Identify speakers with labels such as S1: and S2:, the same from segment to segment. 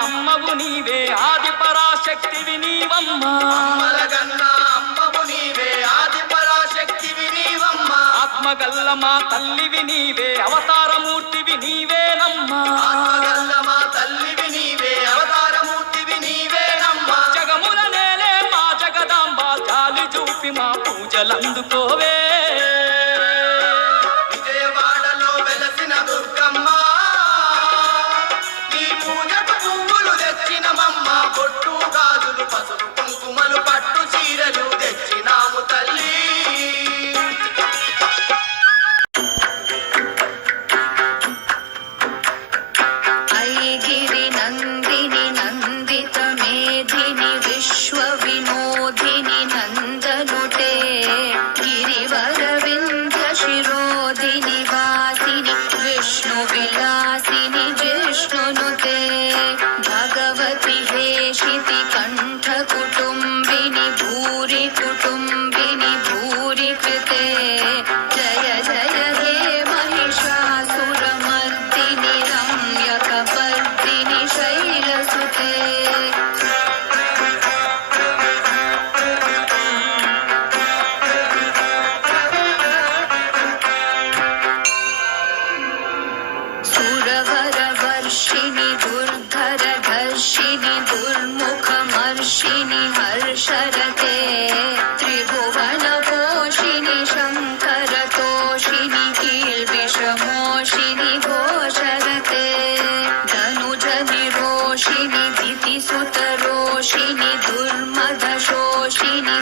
S1: అమ్మవు నీవే ఆది పరాశక్తివి నీవమ్మా. ఆత్మగల్ల మా తల్లివి నీవే అవతారమూర్తివి నీవేనమ్మా. జగముల నేలే మా జగదాంబా జాలి చూపి మా
S2: పూజలందుకో.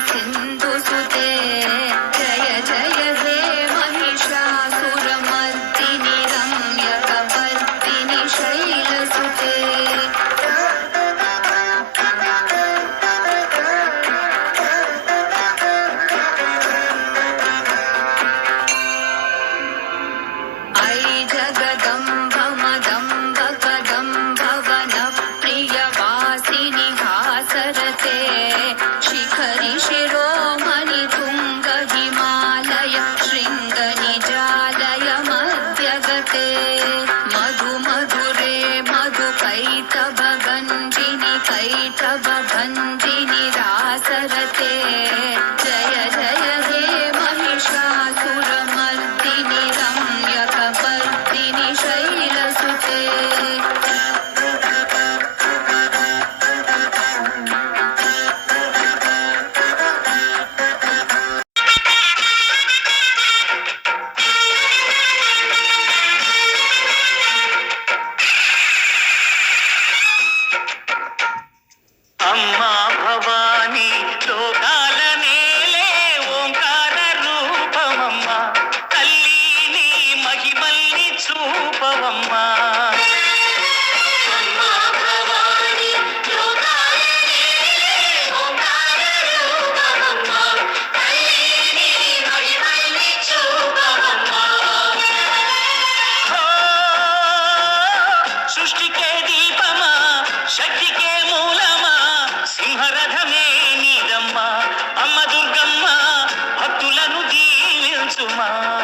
S2: Thank. মা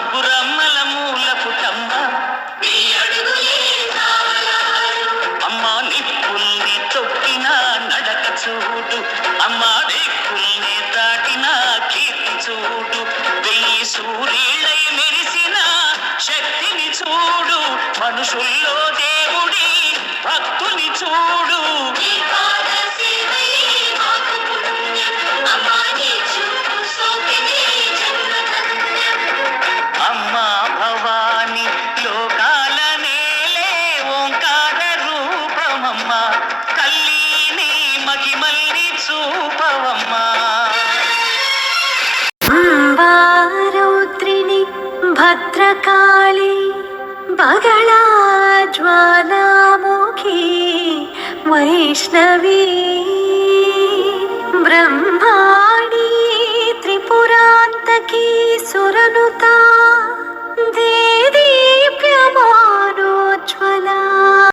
S3: మనుషుల్లో దేవుడి భక్తుని చూడు.
S4: భద్రకాళీ ಮಗಳಾ ಜ್ವಾಲಾಮುಖಿ ವೈಷ್ಣವೀ ಬ್ರಹ್ಮಾ